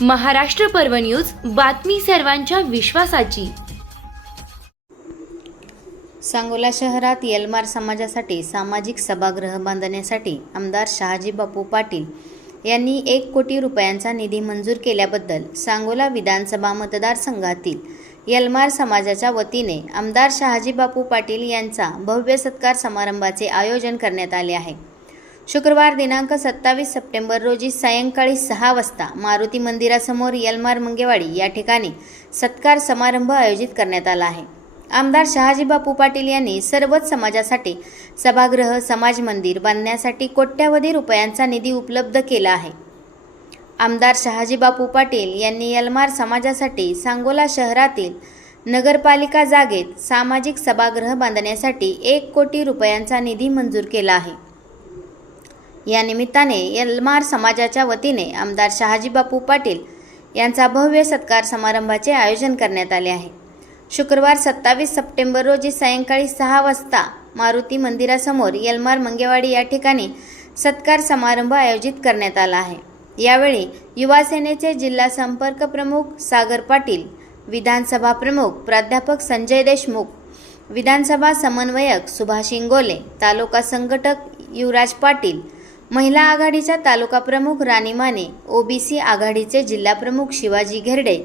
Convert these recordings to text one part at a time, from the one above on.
महाराष्ट्र पर्व न्यूज बातमी सर्वांच्या विश्वासाची. सांगोला शहरात यलमार समाजासाठी सामाजिक सभागृह बांधण्यासाठी आमदार शहाजी बापू पाटील यांनी एक कोटी रुपयांचा निधी मंजूर केल्याबद्दल सांगोला विधानसभा मतदारसंघातील यलमार समाजाच्या वतीने आमदार शहाजी बापू पाटील यांचा भव्य सत्कार समारंभाचे आयोजन करण्यात आले आहे. शुक्रवार दिनांक सत्तावीस सप्टेंबर रोजी सायंकाळी सहा वाजता मारुती मंदिरासमोर यलमार मंगेवाडी या ठिकाणी सत्कार समारंभ आयोजित करण्यात आला आहे. आमदार शहाजीबापू पाटील यांनी सर्वच समाजासाठी सभागृह समाज मंदिर बांधण्यासाठी कोट्यावधी रुपयांचा निधी उपलब्ध केला आहे. आमदार शहाजीबापू पाटील यांनी यलमार समाजासाठी सांगोला शहरातील नगरपालिका जागेत सामाजिक सभागृह बांधण्यासाठी एक कोटी रुपयांचा निधी मंजूर केला आहे. या निमित्ताने यलमार समाजाच्या वतीने आमदार शहाजी बापू पाटील यांचा भव्य सत्कार समारंभाचे आयोजन करण्यात आले आहे. शुक्रवार सत्तावीस सप्टेंबर रोजी सायंकाळी सहा वाजता मारुती मंदिरासमोर यलमार मंगेवाडी या ठिकाणी सत्कार समारंभ आयोजित करण्यात आला आहे. यावेळी युवासेनेचे जिल्हा संपर्क प्रमुख सागर पाटील विधानसभा प्रमुख प्राध्यापक संजय देशमुख विधानसभा समन्वयक सुभाष इंगोले तालुका संघटक युवराज पाटील महिला आघाडीच्या तालुका प्रमुख राणी माने ओबीसी आघाडीचे जिल्हा प्रमुख शिवाजी घेरडे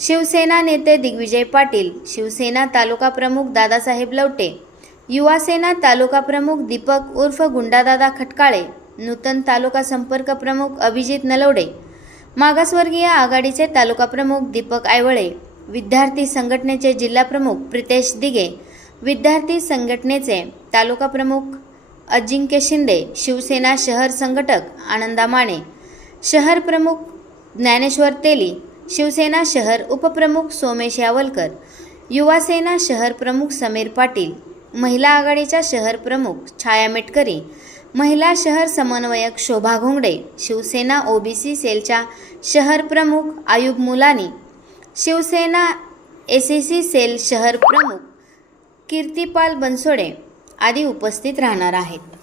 शिवसेना नेते दिग्विजय पाटील शिवसेना तालुका प्रमुख दादासाहेब लवटे युवासेना तालुका प्रमुख दीपक उर्फ गुंडादादा खटकाळे नूतन तालुका संपर्क प्रमुख अभिजित नलवडे मागासवर्गीय आघाडीचे तालुका प्रमुख दीपक आयवळे विद्यार्थी संघटनेचे जिल्हा प्रमुख प्रितेश दिगे विद्यार्थी संघटनेचे तालुका प्रमुख अजिंक्य शिंदे शिवसेना शहर संघटक आनंदा माने शहर प्रमुख ज्ञानेश्वर तेली शिवसेना शहर उपप्रमुख सोमेश यावलकर युवासेना शहर प्रमुख समीर पाटील महिला आघाडीच्या शहर प्रमुख छाया मेटकरी महिला शहर समन्वयक शोभा घोंगडे शिवसेना ओबीसी सेलच्या शहर प्रमुख आयुब मुलानी शिवसेना एसीसी सेल शहर प्रमुख कीर्तिपाल बनसोडे आदी उपस्थित राहणार आहेत.